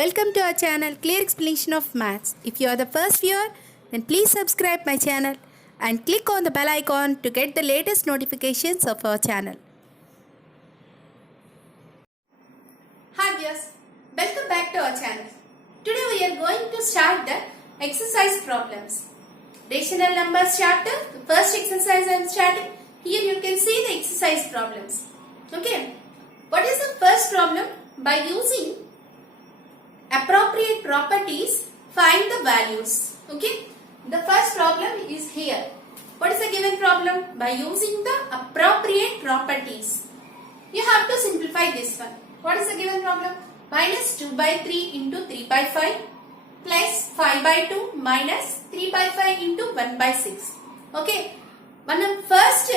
Welcome to our channel Clear Explanation of Maths. If you are the first viewer, then please subscribe my channel and click on the bell icon to get the latest notifications of our channel. Hi viewers, welcome back to our channel. Today we are going to start the exercise problems. Rational numbers chapter, the first exercise I am starting. Here you can see the exercise problems. Okay, what is the first problem? By using appropriate properties, find the values. Okay, the first problem is here. What is the given problem? By using the appropriate properties, you have to simplify this one. What is the given problem? Minus 2 by 3 into 3 by 5 plus 5 by 2 minus 3 by 5 into 1 by 6. Okay, first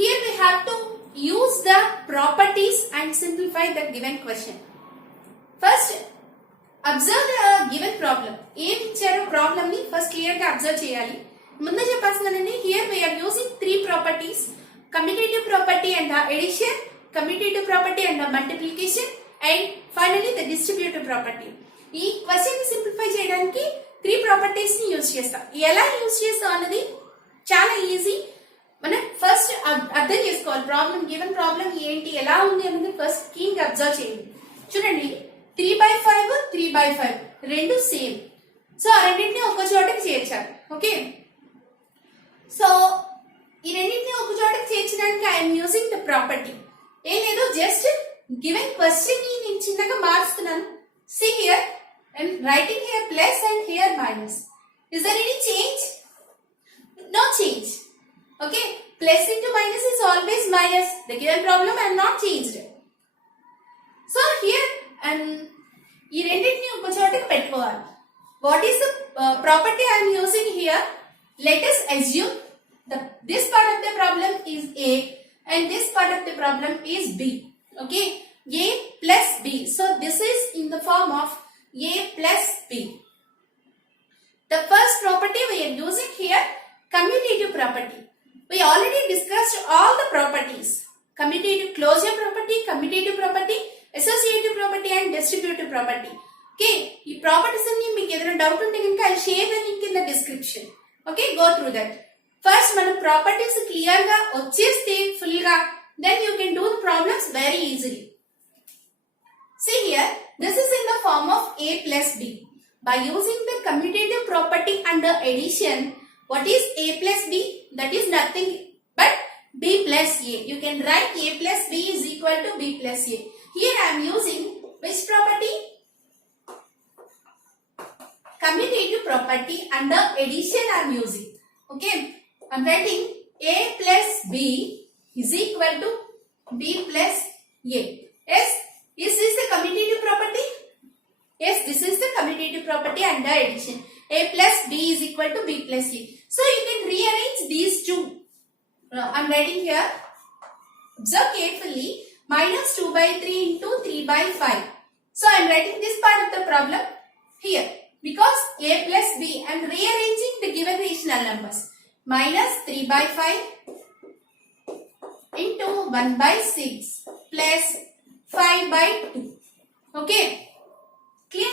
here we have to use the properties and simplify the given question. First, observe the given problem. Problem ni first clear ga observe cheyali. Munde cheppasnanandi, here we are using three properties: commutative property and the addition, commutative property and the multiplication, and finally the distributive property. ఈ question ని simplify చేయడానికి three properties ని use చేస్తాం. ఎలా use చేస్తాం అన్నది చాలా easy. మనం ఫస్ట్ అర్థం చేసుకోవాలి. ప్రాబ్లం గివెన్ ప్రాబ్లం ఏంటి, ఎలా ఉంది అనేది ఫస్ట్ కీన్ గా అబ్జర్వ్ చేయండి. చూడండి, 3 by 5 3 by 5 రెండు సేమ్. సో ఆ రెండింటిని ఒక చోటకి చేర్చాలి. ఓకే, సో ఈ రెండింటిని ఒక చోటకి చేర్చడానికి ఐఎమ్ యూజింగ్ ద ప్రాపర్టీ. ఏం లేదు, జస్ట్ గివెన్ క్వశ్చన్ ని నేను చిన్నగా మారుస్తున్నాను. See here, I'm writing here plus and here minus. Is there any change? No change. Okay, plus into minus is always minus. The given problem I am not changed. So here ఈ రెండింటిని ఒక చోటకి పెట్టుకోవాలి. What is the property I am using here? Let us assume this part of the problem is A and this part of the problem is B. Okay, A plus B. So this is in the form of A plus B. The first property we are using here, commutative property. We already discussed all the properties: commutative closure property, commutative property, associative property and distributive property. Okay, ఈ properties అన్ని మీకు ఏదైనా doubt ఉంటే కనుక I share the link in the description. Okay, go through that. First మనం properties clear గా వచ్చేస్తే full గా, then you can do the problems very easily. See here, this is in the form of A plus B. By using the commutative property under addition, what is A plus B? That is nothing but B plus A. You can write A plus B is equal to B plus A. Here I am using which property? Commutative property under addition I am using. Okay, I am writing A plus B is equal to B plus A. Yes, is this the commutative property? Yes, this is the commutative property under addition. A plus B is equal to B plus A. So you can rearrange these two. I am writing here. Observe carefully. Minus 2 by 3 into 3 by 5. So I am writing this part of the problem here. Because A plus B, I am rearranging the given rational numbers. Minus 3 by 5 into 1 by 6 plus 5 by 2. Okay, clear?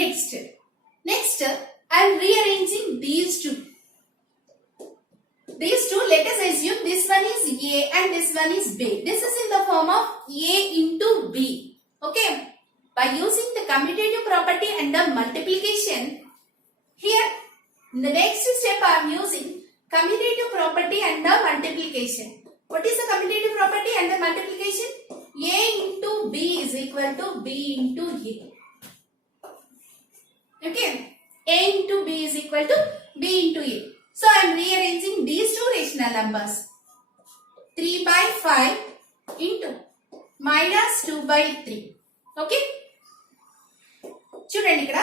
Next, I am rearranging these two. These two, let us assume this one is A and this one is B. This is in the form of A into B. Okay, by using the commutative property and the multiplication, here in the next step I am using commutative property and the multiplication. What is the commutative property and the multiplication? A into B is equal to B into A. Okay, A into B is equal to B into A. So I am rearranging these two rational numbers. 3 by 5 into minus 2 by 3. Okay, చూడండి, ఇక్కడ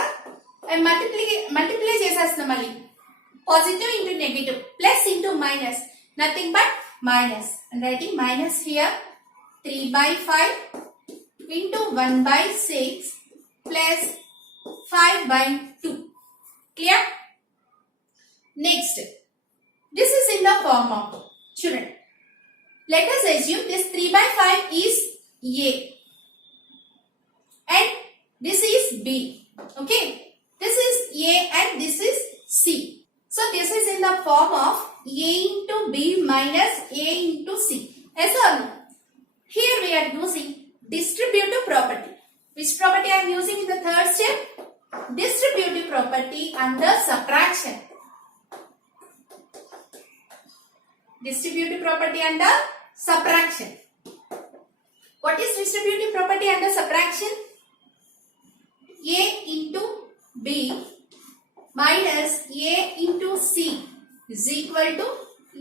multiply చేసేస్తున్నాం. మళ్ళీ positive into negative, plus into minus, nothing but minus. I'm writing minus here. 3 by 5 into 1 by 6 plus 5 by 2. Clear? Next, this is in the form of, children, let us assume this 3 by 5 is A and this is is B. Okay. This is A and this is C. So this is in the form of A into B minus A into C. Yes or no? Here we are using distributive property. Which property I am using in the third step? Distributive property under subtraction. Distributive property under subtraction. What is distributive property under subtraction? A into B minus A into C is equal to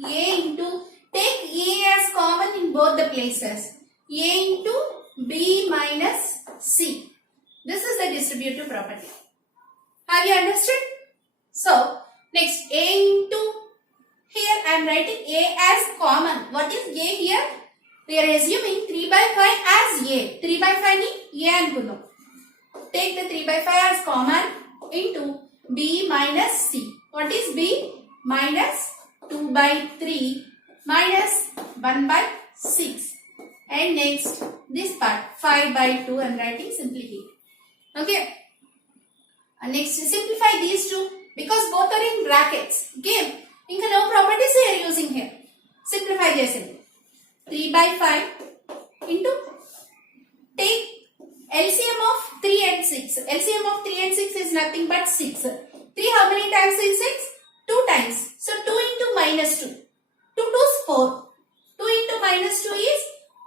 A into, take A as common in both the places. A into B minus C. This is the distributive property. Have you understood? So, next A into, here I am writing A as common. What is A here? We are assuming 3 by 5 as A. 3 by 5 ni A ankunno. Take the 3 by 5 as common into B minus C. What is B? Minus 2 by 3 minus 1 by 6. And next, this part 5 by 2 I am writing simply here. Okay. And next, simplify these two because both are in brackets. Okay. Inka no properties we are using here. Simplify chesandi. 3 by 5 into, take LCM of 3 and 6. LCM of 3 and 6 is nothing but 6. 3 how many times is 6? 2 times. So 2 into minus 2. 2 2 is 4. 2 into minus 2 is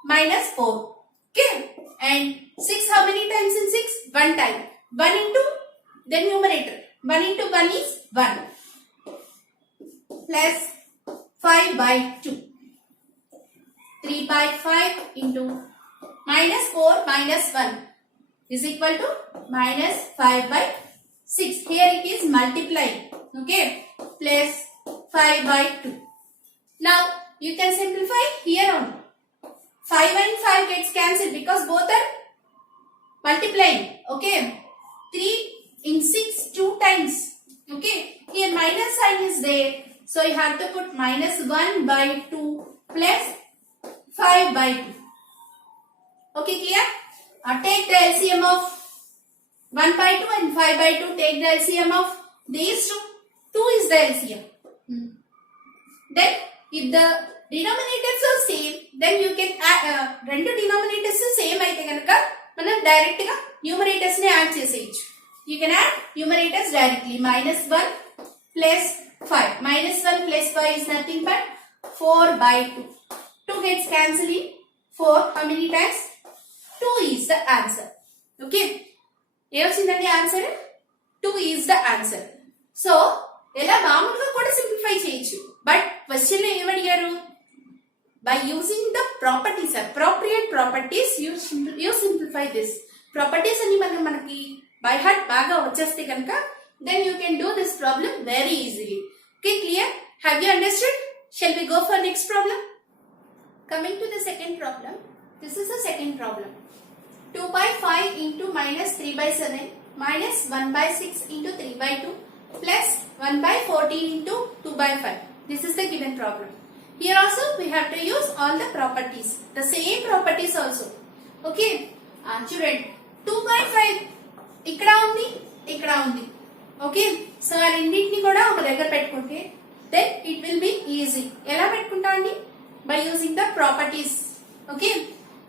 minus 4. Okay. And 6 how many times in 6? 1 time. 1 into the numerator. 1 into 1 is 1. Plus 5 by 2. 3 by 5 into minus 4 minus 1 is equal to minus 5 by 6. Here it is multiplying. Okay. Plus 5 by 2. Now you can simplify here only. 5 and 5 gets cancelled because both are multiplying. Okay. 3 in 6 2 times. Okay. Here minus sign is there. So you have to put minus 1 by 2 plus 5 by 2. Okay, clear? Take the LCM of 1 by 2 and 5 by 2. Take the LCM of these two. 2 is the LCM. Then if the denominators are same, then you can add rendu denominators same aithe ganaka manam direct ga numerators ne add cheseyochu. You can add numerators directly. Minus 1 plus 5. Minus 1 plus 5 is nothing but 4 by 2. 2 gets cancelled. 4 how many times? 2 is the answer. Okay. ఏమొచ్చిందండి answer 2 is the answer. So ఎలా మామూలుగా కూడా simplify చేయొచ్చు. But question లో ఏమడిగారు? By using the properties, appropriate properties, you simplify this. Properties అని మనకి by heart బాగా వచ్చేస్తే కనుక then you can do this problem very easily. Okay, clear? Have you understood? Shall we go for next problem? Coming to the second problem. This is the second problem. 2 by 5 into minus 3 by 7 minus 1 by 6 into 3 by 2 plus 1 by 14 into 2 by 5. This is the given problem. Here also we have to use all the properties. The same properties also. Okay. చూడండి 2 by 5 ఇక్కడ ఉంది ఇక్కడ ఉంది. Okay. So ఆ రెండింటిని కూడా ఒక దగ్గర పెట్టుకుంటే then it will be easy. ఎలా పెట్టుకుంటా అండి? By using the properties. Okay.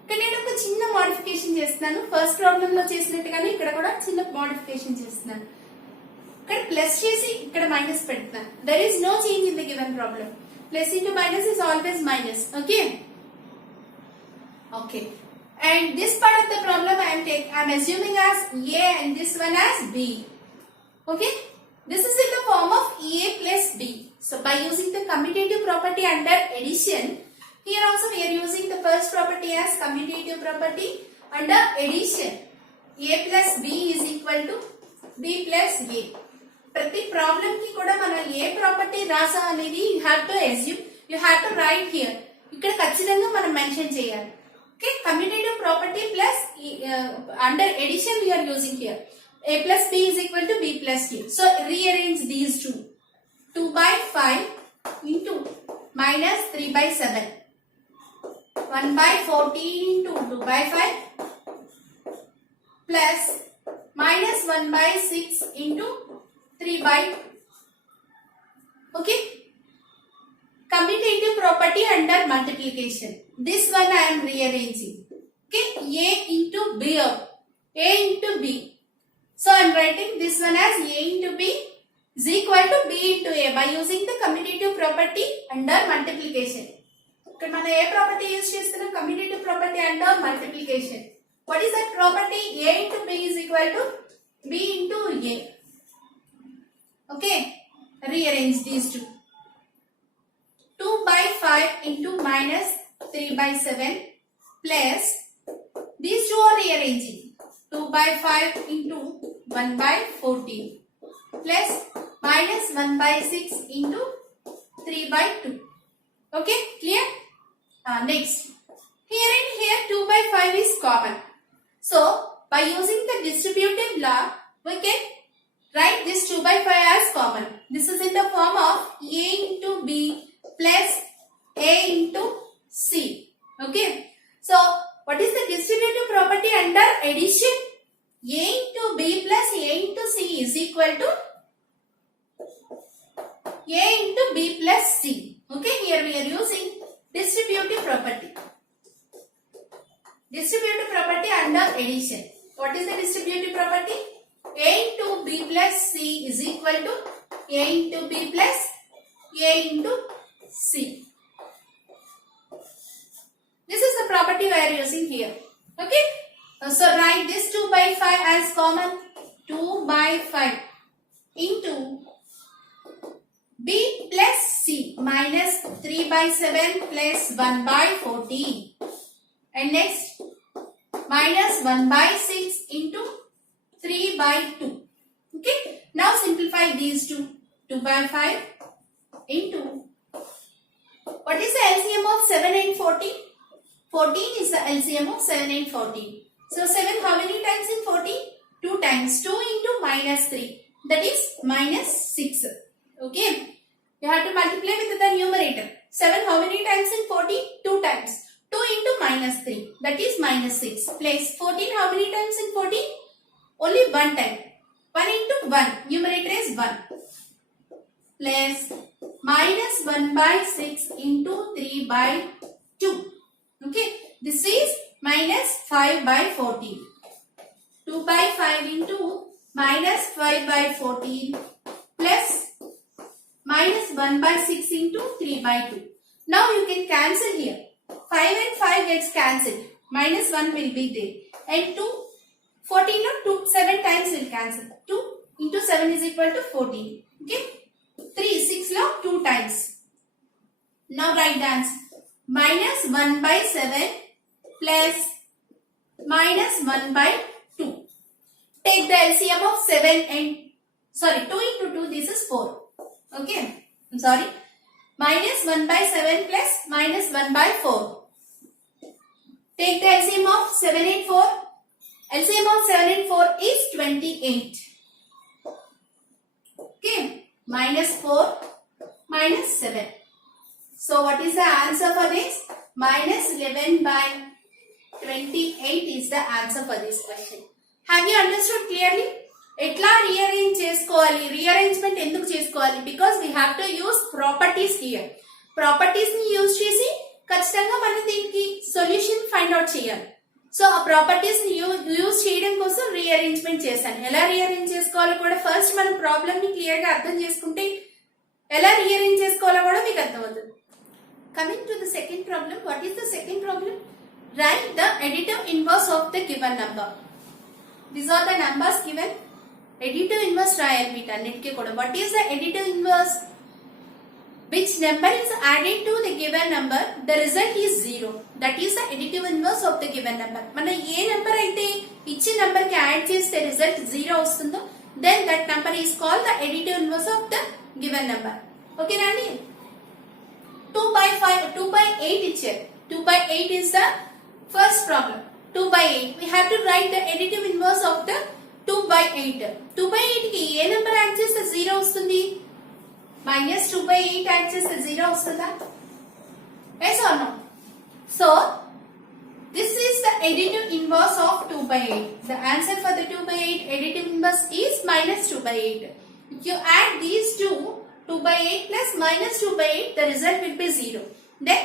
ఇక్కడ నేను ఒక చిన్న మోడిఫికేషన్ చేస్తున్నాను. ఫస్ట్ ప్రాబ్లం లో చేసినట్టుగానే ఇక్కడ కూడా చిన్న మోడిఫికేషన్ చేస్తున్నాను. ఇక్కడ ప్లస్ చేసి ఇక్కడ మైనస్ పెడుతున్నాను. There is no change in the given problem. Plus into minus is always minus. Okay. Okay. And this part of the problem I am assuming as A and this one as B. Okay. This is in the form of A plus B. So by using the commutative property under addition, here also we are using the first property as commutative property under addition. A plus B is equal to B plus A. ప్రతి problem కి కూడా మనం ఏ property రాసా అనేది you have to assume, you have to write here. ఇక్కడ ఖచ్చితంగా మనం మెన్షన్ చేయాలి. Okay. Commutative property plus under addition we are using here. A plus B is equal to B plus A. So rearrange these two. 2 by 5 into minus 3 by 7. 1 by 14 into 2 by 5 plus minus 1 by 6 into 3 by 2. Okay. Commutative property under multiplication. This one I am rearranging. Okay. A into B. A into B. So I am writing this one as A into B is equal to B into A by using the commutative property under multiplication. Okay, mana A property use chestunna commutative property under multiplication. What is that property? A into B is equal to B into A. Okay, rearrange these two. 2 by 5 into minus 3 by 7 plus these two are rearranging. 2 by 5 into 1 by 14 plus minus 1 by 6 into 3 by 2. Okay, clear? Next, here and here 2 by 5 is common. So, by using the distributive law, we can write this 2 by 5 as common. This is in the form of A into B plus A into C. Okay. So, what is the distributive property under addition? A into B plus A into C is equal to A into B plus C. Okay. Here we are using distributive property. Distributive property under addition. What is the distributive property? A into B plus C is equal to A into B plus A into C. This is the property we are using here. Okay. So write this 2 by 5 as common. 2 by 5 into B plus C minus 3 by 7 plus 1 by 14. And next minus 1 by 6 into 3 by 2. Okay. Now simplify these two. 2 by 5 into, what is the LCM of 7 and 14? 14 is the LCM of 7 and 14. So 7 how many times in 14? 2 times. 2 into minus 3. That is minus 6. Okay. You have to multiply with the numerator. 7 how many times in 40? 2 times. 2 into minus 3. That is minus 6. Plus 14 how many times in 40? Only 1 time. 1 into 1. Numerator is 1. Plus minus 1 by 6 into 3 by 2. Okay. This is minus 5 by 14. 2 by 5 into minus 5 by 14 plus minus 1 by 6 into 3 by 2. Now you can cancel here. 5 and 5 gets cancelled. Minus 1 will be there. And 2, 14 no, 2, 7 times will cancel. 2 into 7 is equal to 14. Okay. 3, 6 no, 2 times. Now write the answer. Minus 1 by 7 plus minus 1 by 2. Take the LCM of 7 and, 2 into 2, this is 4. Okay. I'm sorry. Minus 1 by 7 plus minus 1 by 4. Take the LCM of 7 and 4. LCM of 7 and 4 is 28. Okay. Minus 4 minus 7. So what is the answer for this? Minus 11 by 28 is the answer for this question. Have you understood clearly? ఎట్లా rearrange చేసుకోవాలి, rearrangement ఎందుకు చేసుకోవాలి? Because we have to use properties here. Properties ని use చేసి ఖచ్చితంగా మనం దీనికి solution find out చేయాలి. సో ఆ ప్రాపర్టీస్ ని యూజ్ చేయడం కోసం రీఅరేంజ్మెంట్ చేశాను. ఎలా రీఅరేంజ్ చేసుకోవాలో కూడా ఫస్ట్ మనం ప్రాబ్లమ్ ని క్లియర్ గా అర్థం చేసుకుంటే ఎలా రీఅరేంజ్ చేసుకోవాలో కూడా మీకు అర్థమవుతుంది. Coming to the second problem, what is the second problem? Write the additive inverse of the given number. These are the numbers given. Additive inverse రాయాలి వీటన్నిటికీ కూడా. What is the additive inverse? Which number is added to the given number, the result is 0. That is the additive inverse of the given number. మనం ఏ number అయితే ఇచ్చే number కి add చేస్తే result 0 వస్తుందో, then that number is called the additive inverse of the given number. Okay రండి. 2 by 8 ఇచ్చారు. 2 by 8 is the first problem. 2 by 8. We have to write the additive inverse of the 2 by 8. 2 by 8 కి ఏ number add చేస్తే 0 వస్తుంది? Minus 2 by 8 add చేస్తే 0 వస్తుందా? Yes or no? So, This is the additive inverse of 2 by 8. The answer for the 2 by 8 additive inverse is minus 2 by 8. If you add these two, 2 by 8 plus minus 2 by 8, the result will be 0. Then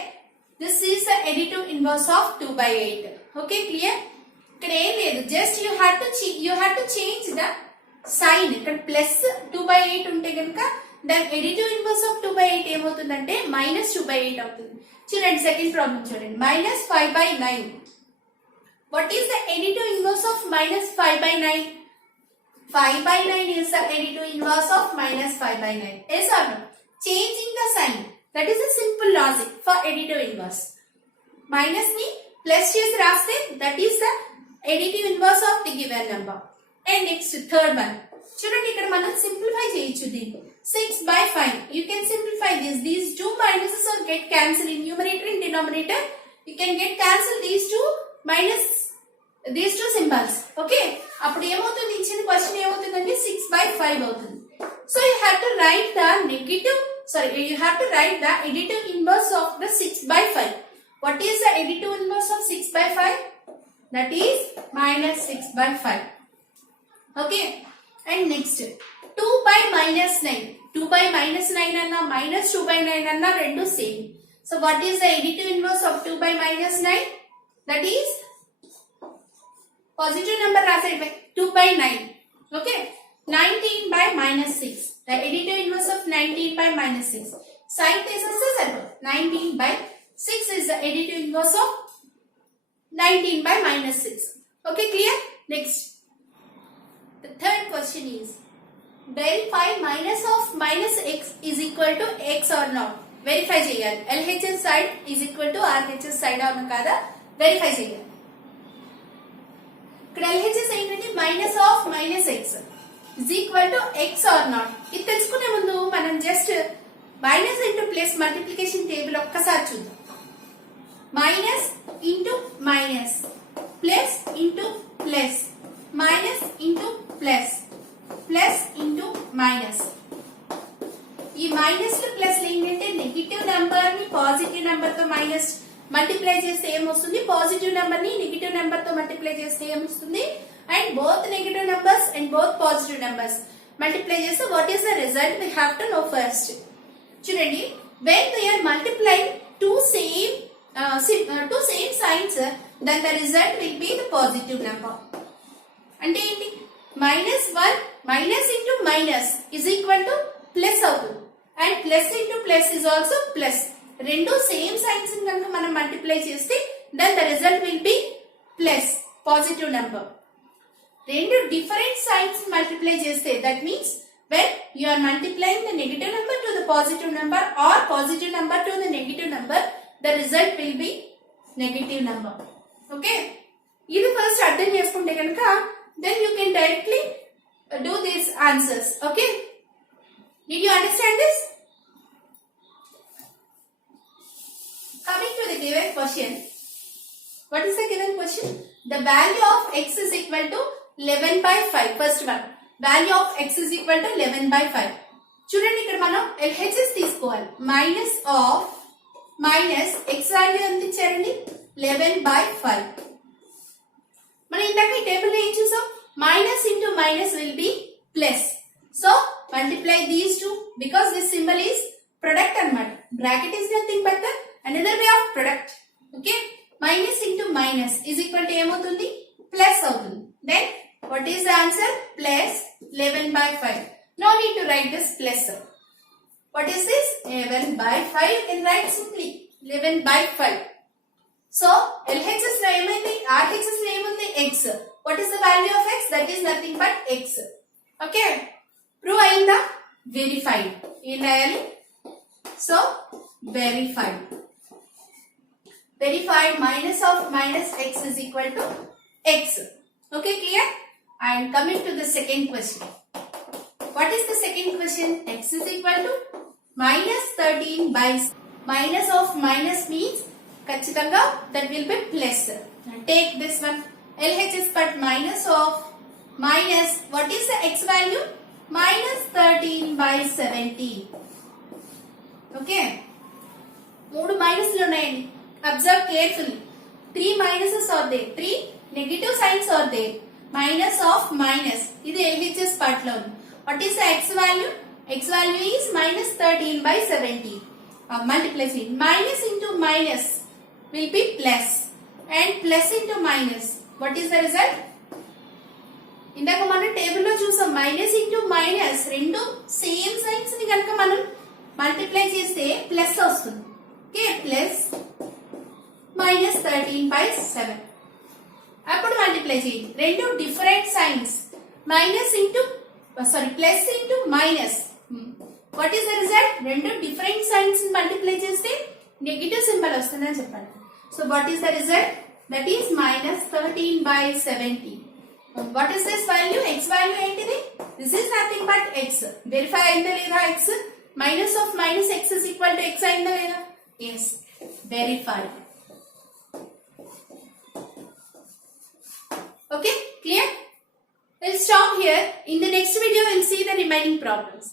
this is the additive inverse of 2 by 8. Okay, clear? ఇక్కడ ఏం లేదు, just you have to change the sign. ఇక్కడ plus 2 by 8 ఉంటే కనుక దాని additive inverse of 2 by 8 ఏమవుతుందంటే minus 2 by 8 అవుతుంది. చూడండి సెకండ్ ప్రాబ్లం చూడండి, minus 5 by 9. What is the additive inverse of minus 5 by 9? 5 by 9 is the additive inverse of minus 5 by 9. Yes or no? Changing the sign. That is a simple logic for additive inverse. Minus ni plus chesi raste, that is the additive inverse of the given number. And next third one. Chudandi ikkada manam simplify cheyochu deenni. 6 by 5. You can simplify this. These two minuses will get cancelled in numerator and denominator. You can get cancelled these two minus these two symbols. Okay? అప్పుడు ఏమవుతుంది, ఇచ్చిన question ఏమవుతుందంటే 6 by 5 అవుతుంది. So you have to write the additive inverse of the 6 by 5. What is the additive inverse of 6 by 5? That is minus 6 by 5. Okay? And next 2 by minus 9. 2 by minus 9 anna minus 2 by 9 anna rendu same. So what is the additive inverse of 2 by minus 9? That is positive number రాసేయండి, 2 by 9. Okay, 19 by minus 6. The additive inverse of 19 by minus 6. Sign తీసేస్తే సరిపోతుంది. 19 by 6 is the additive inverse of 19 by minus 6. Okay, clear? Next, the third question is verify minus of minus x is equal to x or not. Verify చేయాలి. LHS side is equal to RHS side అవును కదా, verify చేయాలి. ఇక్కడ LHS ఏంటంటే minus of minus x is equal to x or not. ఇది తెలుసుకునే ముందు మనం just minus into plus multiplication table ఒక్కసారి చూద్దాం. Minus into minus, plus into plus, minus into plus, plus into minus. ఈ మైనస్ ప్లస్ ఏంటంటే negative number ని positive number తో మైనస్ మల్టిప్లై చేస్తే ఏమొస్తుంది, పాజిటివ్ నెంబర్ ని నెగిటివ్ నెంబర్ తో మల్టిప్లై చేస్తే ఏమొస్తుంది, and both negative numbers and both positive numbers multiply చేస్తే what is the result we have to know first. చూడండి, when we are multiplying two same signs, then the result will be the positive number. అంటే ఏంటి, minus 1 minus into minus is equal to plus అవుతుంది, and plus into plus is also plus. రెండు same signs కనుక మనం multiply చేస్తే then the result will be plus, positive number. రెండు different signs multiply చేస్తే that means when you are multiplying the negative number to the positive number or positive number to the negative number, the result will be negative number. Okay, ఇది first అర్థం చేసుకుంటే కనుక then you can directly do these answers. Okay, did you understand this? Coming to the given question, what is the given question? The value of x is equal to 11 by 5. First one, value of x is equal to 11 by 5. చూడండి, ఇక్కడ మనం LHS తీసుకోవాలి. Minus of minus x value ఎంత ఇచ్చారండి, 11 by 5. మనం ఇందాక ఈ table ఏం చూసాం, minus into minus will be plus. So multiply these two because this symbol is product అన్నమాట. Bracket is nothing but the another way of product. Okay, minus into minus is equal to ఏమవుతుంది, plus అవుతుంది. Then what is the answer, plus 11 by 5. No need to write this plus. What is this, 11 by 5? You can write simply 11 by 5. So LHS lo emaindi, RHS lo emundi, x. What is the value of x? That is nothing but x. Okay, prove ayinda, verified. Em rayali, so verified. Verified minus of minus x is equal to x. Okay, clear? And coming to the second question. What is the second question? X is equal to minus 13 by minus of minus means kachitanga that will be plus. Now take this one, LHS, but minus of minus, what is the x value? Minus 13 by 17. Okay, 3 మైనస్లు ఉన్నాయండి, observe carefully. 3 minuses are there. 3 negative signs are there. Minus of minus. This is LHS part lo. What is the x value? X value is minus 13 by 70. Multiply it. Minus into minus will be plus. And plus into minus. What is the result? ఇందాక మనం table లో చూసాం minus into minus రెండు same science ని కనుక మనం multiply చేస్తే plus వస్తుంది. Okay, plus minus 13/7. అప్పుడు మల్టిప్లై చేయండి. రెండు different science minus into plus into minus. What is the result? రెండు డిఫరెంట్ సైన్స్ మల్టిప్లై చేస్తే నెగటివ్ సింబల్ వస్తుందని చెప్పండి. So what is the result? That is minus 13/70. What is this value? X value ఏంటిది? This is nothing but x. Verify అయిందా లేదా x? Minus of minus x is equal to x అయిందా లేదా? Yes. Verify. Okay, clear? We'll stop here. In the next video, we'll see the remaining problems.